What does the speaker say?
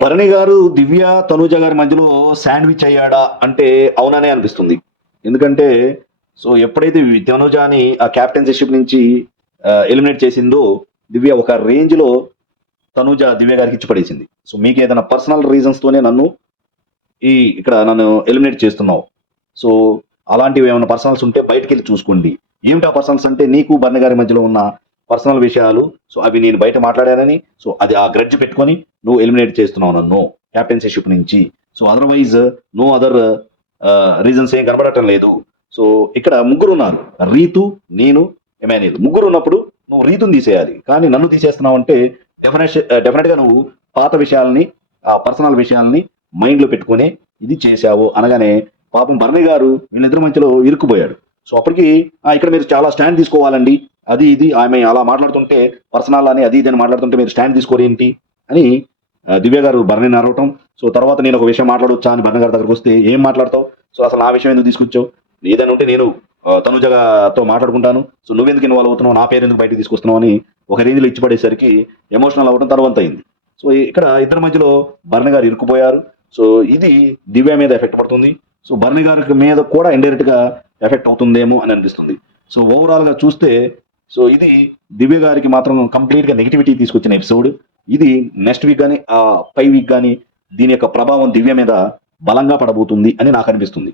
భరణి గారు దివ్య, తనూజ గారి మధ్యలో శాండ్‌విచ్ అయ్యాడా అంటే అవుననే అనిపిస్తుంది. ఎందుకంటే ఎప్పుడైతే తనూజని ఆ కెప్టెన్సీషిప్ నుంచి ఎలిమినేట్ చేసిందో దివ్య ఒక రేంజ్‌లో తనూజ దివ్య గారికి ఇచ్చి పడేసింది. మీకేదైనా పర్సనల్ రీజన్స్ తోనే ఇక్కడ నన్ను ఎలిమినేట్ చేస్తున్నావు. సో అలాంటివి ఏమైనా పర్సనల్స్ ఉంటే బయటికెళ్ళి చూసుకోండి. ఏమిటా పర్సనల్స్ అంటే నీకు భరణి గారి మధ్యలో ఉన్న పర్సనల్ విషయాలు. అవి నేను బయట మాట్లాడానని అది ఆ గ్రడ్జ్ పెట్టుకొని నువ్వు ఎలిమినేట్ చేస్తున్నావు నన్ను కెప్టెన్సీషిప్ నుంచి. అదర్వైజ్ నో అదర్ రీజన్స్ ఏం కనబడటం లేదు. ఇక్కడ ముగ్గురు ఉన్నారు, రీతు, నేను, ఎమాన్యుల్. ముగ్గురు ఉన్నప్పుడు నువ్వు రీతుని తీసేయాలి, కానీ నన్ను తీసేస్తున్నావు అంటే డెఫినెట్ గా నువ్వు పాత విషయాల్ని, ఆ పర్సనల్ విషయాల్ని మైండ్ లో పెట్టుకుని ఇది చేశావు అనగానే పాపం భరణి గారు వీళ్ళిద్దరి మధ్యలో ఇరుక్కుపోయాడు. అప్పటికి ఇక్కడ మీరు చాలా స్టాండ్ తీసుకోవాలండి, అది ఇది ఆమె అలా మాట్లాడుతుంటే పర్సనల్ అని అది ఇది అని మాట్లాడుతుంటే మీరు స్టాండ్ తీసుకోరేంటి అని దివ్య గారు భరణిని అరవటం. తర్వాత నేను ఒక విషయం మాట్లాడొచ్చా అని భరణి గారి దగ్గరకు వస్తే ఏం మాట్లాడతావు, అసలు నా విషయం ఎందుకు తీసుకొచ్చావు, ఏదైనా ఉంటే నేను తనుజతో మాట్లాడుకుంటాను, నువ్వెందుకు ఇన్వాల్వ్ అవుతున్నావు, నా పేరు ఎందుకు బయటకు తీసుకొస్తున్నావు అని ఒక రేంజ్లో ఇచ్చి పడేసరికి ఎమోషనల్ అవ్వడం తర్వాత అయింది. ఇక్కడ ఇద్దరి మధ్యలో భరణి గారు ఇరుక్కుపోయారు. ఇది దివ్య మీద ఎఫెక్ట్ పడుతుంది. భరణి గారి మీద కూడా ఇండైరెక్ట్ గా ఎఫెక్ట్ అవుతుందేమో అని అనిపిస్తుంది. ఓవరాల్ గా చూస్తే ఇది దివ్య గారికి మాత్రం కంప్లీట్ గా నెగిటివిటీ తీసుకొచ్చిన ఎపిసోడ్. ఇది నెక్స్ట్ వీక్ కానీ పై వీక్ కానీ దీని యొక్క ప్రభావం దివ్య మీద బలంగా పడబోతుంది అని నాకు అనిపిస్తుంది.